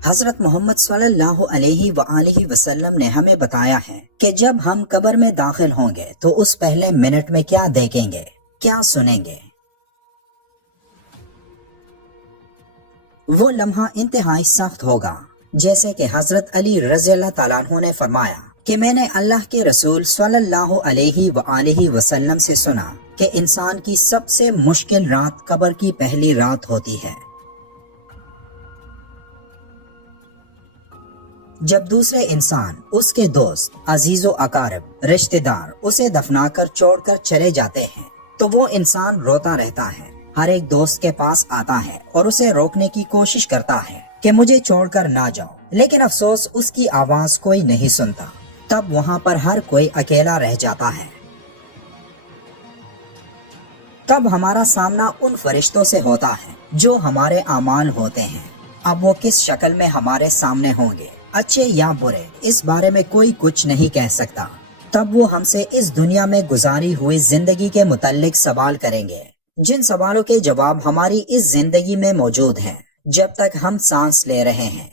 حضرت محمد صلی اللہ علیہ وآلہ وسلم نے ہمیں بتایا ہے کہ جب ہم قبر میں داخل ہوں گے تو اس پہلے منٹ میں کیا دیکھیں گے، کیا سنیں گے۔ وہ لمحہ انتہائی سخت ہوگا، جیسے کہ حضرت علی رضی اللہ تعالیٰ عنہ نے فرمایا کہ میں نے اللہ کے رسول صلی اللہ علیہ وآلہ وسلم سے سنا کہ انسان کی سب سے مشکل رات قبر کی پہلی رات ہوتی ہے، جب دوسرے انسان، اس کے دوست، عزیز و اقارب، رشتہ دار اسے دفنا کر چھوڑ کر چلے جاتے ہیں تو وہ انسان روتا رہتا ہے، ہر ایک دوست کے پاس آتا ہے اور اسے روکنے کی کوشش کرتا ہے کہ مجھے چھوڑ کر نہ جاؤ، لیکن افسوس اس کی آواز کوئی نہیں سنتا۔ تب وہاں پر ہر کوئی اکیلا رہ جاتا ہے۔ تب ہمارا سامنا ان فرشتوں سے ہوتا ہے جو ہمارے اعمال ہوتے ہیں۔ اب وہ کس شکل میں ہمارے سامنے ہوں گے، اچھے یا برے، اس بارے میں کوئی کچھ نہیں کہہ سکتا۔ تب وہ ہم سے اس دنیا میں گزاری ہوئی زندگی کے متعلق سوال کریں گے، جن سوالوں کے جواب ہماری اس زندگی میں موجود ہیں جب تک ہم سانس لے رہے ہیں۔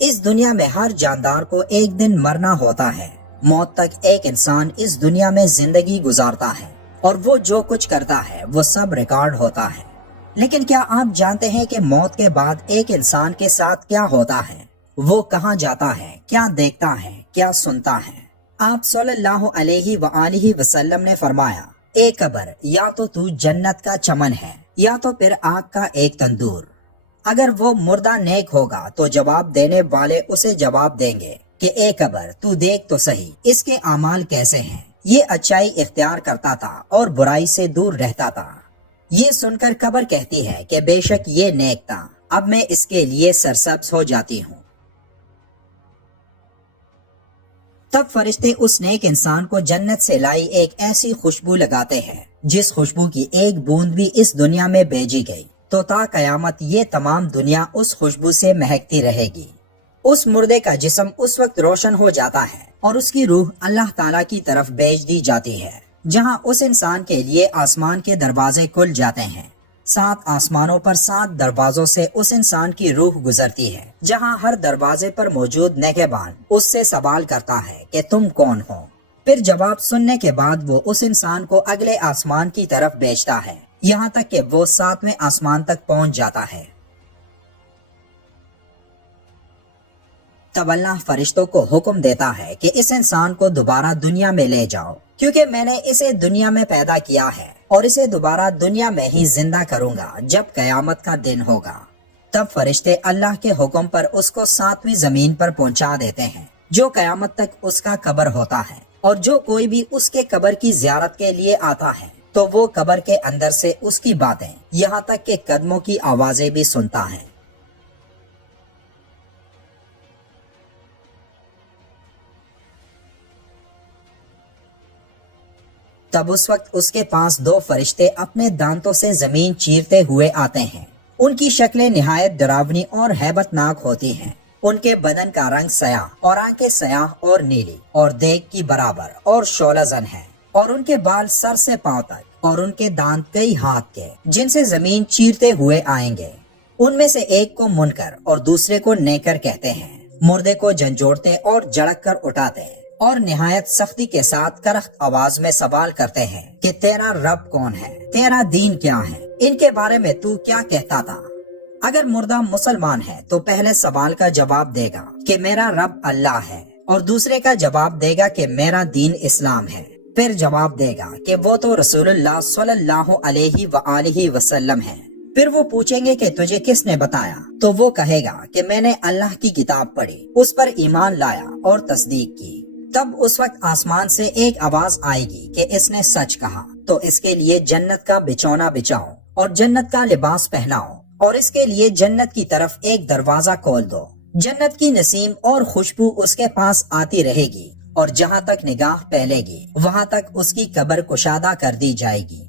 اس دنیا میں ہر جاندار کو ایک دن مرنا ہوتا ہے۔ موت تک ایک انسان اس دنیا میں زندگی گزارتا ہے اور وہ جو کچھ کرتا ہے وہ سب ریکارڈ ہوتا ہے۔ لیکن کیا آپ جانتے ہیں کہ موت کے بعد ایک انسان کے ساتھ کیا ہوتا ہے؟ وہ کہاں جاتا ہے، کیا دیکھتا ہے، کیا سنتا ہے؟ آپ صلی اللہ علیہ وآلہ وسلم نے فرمایا، اے قبر، یا تو جنت کا چمن ہے یا تو پھر آگ کا ایک تندور۔ اگر وہ مردہ نیک ہوگا تو جواب دینے والے اسے جواب دیں گے کہ اے قبر، تو دیکھ تو صحیح اس کے اعمال کیسے ہیں، یہ اچائی اختیار کرتا تھا اور برائی سے دور رہتا تھا۔ یہ سن کر قبر کہتی ہے کہ بے شک یہ نیک تھا، اب میں اس کے لیے سرسبز ہو جاتی ہوں۔ تب فرشتے اس نیک انسان کو جنت سے لائی ایک ایسی خوشبو لگاتے ہیں جس خوشبو کی ایک بوند بھی اس دنیا میں بھیجی گئی تو تا قیامت یہ تمام دنیا اس خوشبو سے مہکتی رہے گی۔ اس مردے کا جسم اس وقت روشن ہو جاتا ہے اور اس کی روح اللہ تعالیٰ کی طرف بھیج دی جاتی ہے، جہاں اس انسان کے لیے آسمان کے دروازے کھل جاتے ہیں۔ 7 آسمانوں پر 7 دروازوں سے اس انسان کی روح گزرتی ہے، جہاں ہر دروازے پر موجود نگہبان اس سے سوال کرتا ہے کہ تم کون ہو؟ پھر جواب سننے کے بعد وہ اس انسان کو اگلے آسمان کی طرف بھیجتا ہے، یہاں تک کہ وہ 7ویں آسمان تک پہنچ جاتا ہے۔ تب اللہ فرشتوں کو حکم دیتا ہے کہ اس انسان کو دوبارہ دنیا میں لے جاؤ، کیونکہ میں نے اسے دنیا میں پیدا کیا ہے اور اسے دوبارہ دنیا میں ہی زندہ کروں گا جب قیامت کا دن ہوگا۔ تب فرشتے اللہ کے حکم پر اس کو 7ویں زمین پر پہنچا دیتے ہیں، جو قیامت تک اس کا قبر ہوتا ہے، اور جو کوئی بھی اس کے قبر کی زیارت کے لیے آتا ہے تو وہ قبر کے اندر سے اس کی باتیں، یہاں تک کہ قدموں کی آوازیں بھی سنتا ہے۔ تب اس وقت اس کے پاس 2 فرشتے اپنے دانتوں سے زمین چیرتے ہوئے آتے ہیں۔ ان کی شکلیں نہایت ڈراؤنی اور ہیبت ناک ہوتی ہیں۔ ان کے بدن کا رنگ سیاہ اور آنکھیں سیاہ اور نیلی اور دیگ کی برابر اور شعلہ زن ہیں، اور ان کے بال سر سے پاؤں تک، اور ان کے دانت کئی ہاتھ کے جن سے زمین چیرتے ہوئے آئیں گے۔ ان میں سے ایک کو منکر اور دوسرے کو نیکر کہتے ہیں۔ مردے کو جھنجھوڑتے اور جھڑک کر اٹھاتے ہیں اور نہایت سختی کے ساتھ کرخت آواز میں سوال کرتے ہیں کہ تیرا رب کون ہے، تیرا دین کیا ہے، ان کے بارے میں تو کیا کہتا تھا؟ اگر مردہ مسلمان ہے تو پہلے سوال کا جواب دے گا کہ میرا رب اللہ ہے، اور دوسرے کا جواب دے گا کہ میرا دین اسلام ہے، پھر جواب دے گا کہ وہ تو رسول اللہ صلی اللہ علیہ وآلہ وسلم ہے۔ پھر وہ پوچھیں گے کہ تجھے کس نے بتایا؟ تو وہ کہے گا کہ میں نے اللہ کی کتاب پڑھی، اس پر ایمان لایا اور تصدیق کی۔ تب اس وقت آسمان سے ایک آواز آئے گی کہ اس نے سچ کہا، تو اس کے لیے جنت کا بچھونا بچھاؤ اور جنت کا لباس پہناؤ، اور اس کے لیے جنت کی طرف ایک دروازہ کھول دو۔ جنت کی نسیم اور خوشبو اس کے پاس آتی رہے گی، اور جہاں تک نگاہ پھیلے گی وہاں تک اس کی قبر کشادہ کر دی جائے گی۔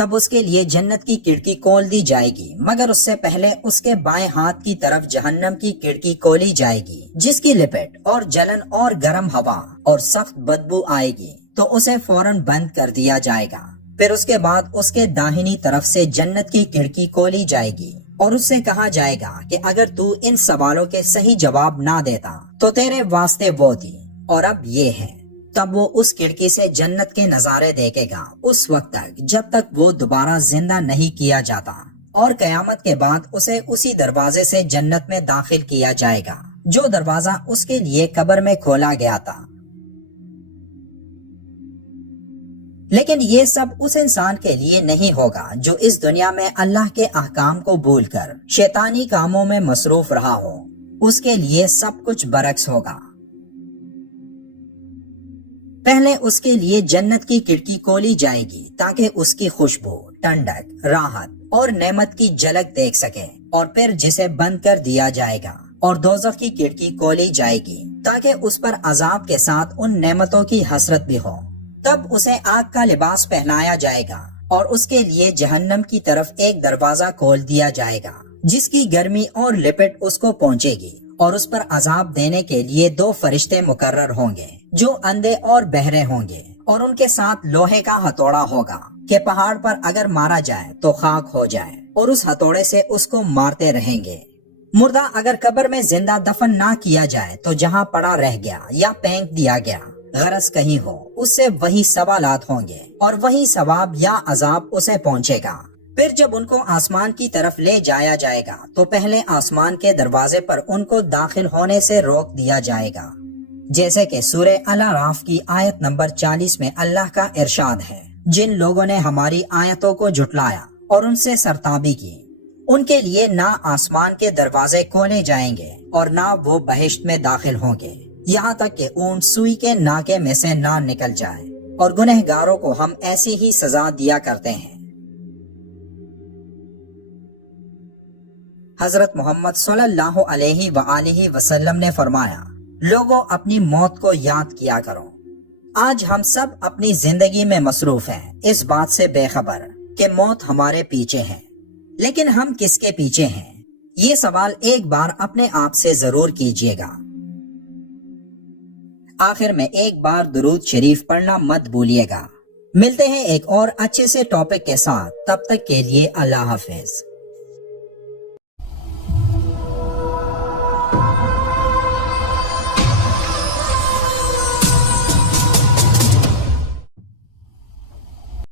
تب اس کے لیے جنت کی کھڑکی کھول دی جائے گی، مگر اس سے پہلے اس کے بائیں ہاتھ کی طرف جہنم کی کھڑکی کھولی جائے گی، جس کی لپٹ اور جلن اور گرم ہوا اور سخت بدبو آئے گی، تو اسے فوراً بند کر دیا جائے گا۔ پھر اس کے بعد اس کے داہنی طرف سے جنت کی کھڑکی کھولی جائے گی اور اس سے کہا جائے گا کہ اگر تو ان سوالوں کے صحیح جواب نہ دیتا تو تیرے واسطے وہ تھی، اور اب یہ ہے۔ تب وہ اس کھڑکی سے جنت کے نظارے دیکھے گا اس وقت تک جب تک وہ دوبارہ زندہ نہیں کیا جاتا، اور قیامت کے بعد اسے اسی دروازے سے جنت میں داخل کیا جائے گا جو دروازہ اس کے لیے قبر میں کھولا گیا تھا۔ لیکن یہ سب اس انسان کے لیے نہیں ہوگا جو اس دنیا میں اللہ کے احکام کو بھول کر شیطانی کاموں میں مصروف رہا ہو، اس کے لیے سب کچھ برعکس ہوگا۔ پہلے اس کے لیے جنت کی کھڑکی کھولی جائے گی تاکہ اس کی خوشبو، ٹھنڈک، راحت اور نعمت کی جھلک دیکھ سکے، اور پھر جسے بند کر دیا جائے گا، اور دوزخ کی کھڑکی کھولی جائے گی تاکہ اس پر عذاب کے ساتھ ان نعمتوں کی حسرت بھی ہو۔ تب اسے آگ کا لباس پہنایا جائے گا اور اس کے لیے جہنم کی طرف ایک دروازہ کھول دیا جائے گا جس کی گرمی اور لپٹ اس کو پہنچے گی، اور اس پر عذاب دینے کے لیے 2 فرشتے مقرر ہوں گے جو اندھے اور بہرے ہوں گے، اور ان کے ساتھ لوہے کا ہتھوڑا ہوگا کہ پہاڑ پر اگر مارا جائے تو خاک ہو جائے، اور اس ہتھوڑے سے اس کو مارتے رہیں گے۔ مردہ اگر قبر میں زندہ دفن نہ کیا جائے تو جہاں پڑا رہ گیا یا پھینک دیا گیا، غرض کہیں ہو، اس سے وہی سوالات ہوں گے اور وہی ثواب یا عذاب اسے پہنچے گا۔ پھر جب ان کو آسمان کی طرف لے جایا جائے گا تو پہلے آسمان کے دروازے پر ان کو داخل ہونے سے روک دیا جائے گا، جیسے کہ سورہ الاعراف کی آیت نمبر 40 میں اللہ کا ارشاد ہے، جن لوگوں نے ہماری آیتوں کو جھٹلایا اور ان سے سرتابی کی، ان کے لیے نہ آسمان کے دروازے کھولے جائیں گے اور نہ وہ بہشت میں داخل ہوں گے، یہاں تک کہ اونٹ سوئی کے ناکے میں سے نہ نکل جائے، اور گنہگاروں کو ہم ایسی ہی سزا دیا کرتے ہیں۔ حضرت محمد صلی اللہ علیہ وآلہ وسلم نے فرمایا، لوگوں اپنی موت کو یاد کیا کرو۔ آج ہم سب اپنی زندگی میں مصروف ہیں، اس بات سے بے خبر کہ موت ہمارے پیچھے ہے، لیکن ہم کس کے پیچھے ہیں؟ یہ سوال ایک بار اپنے آپ سے ضرور کیجئے گا۔ آخر میں ایک بار درود شریف پڑھنا مت بھولیے گا۔ ملتے ہیں ایک اور اچھے سے ٹاپک کے ساتھ، تب تک کے لیے اللہ حافظ۔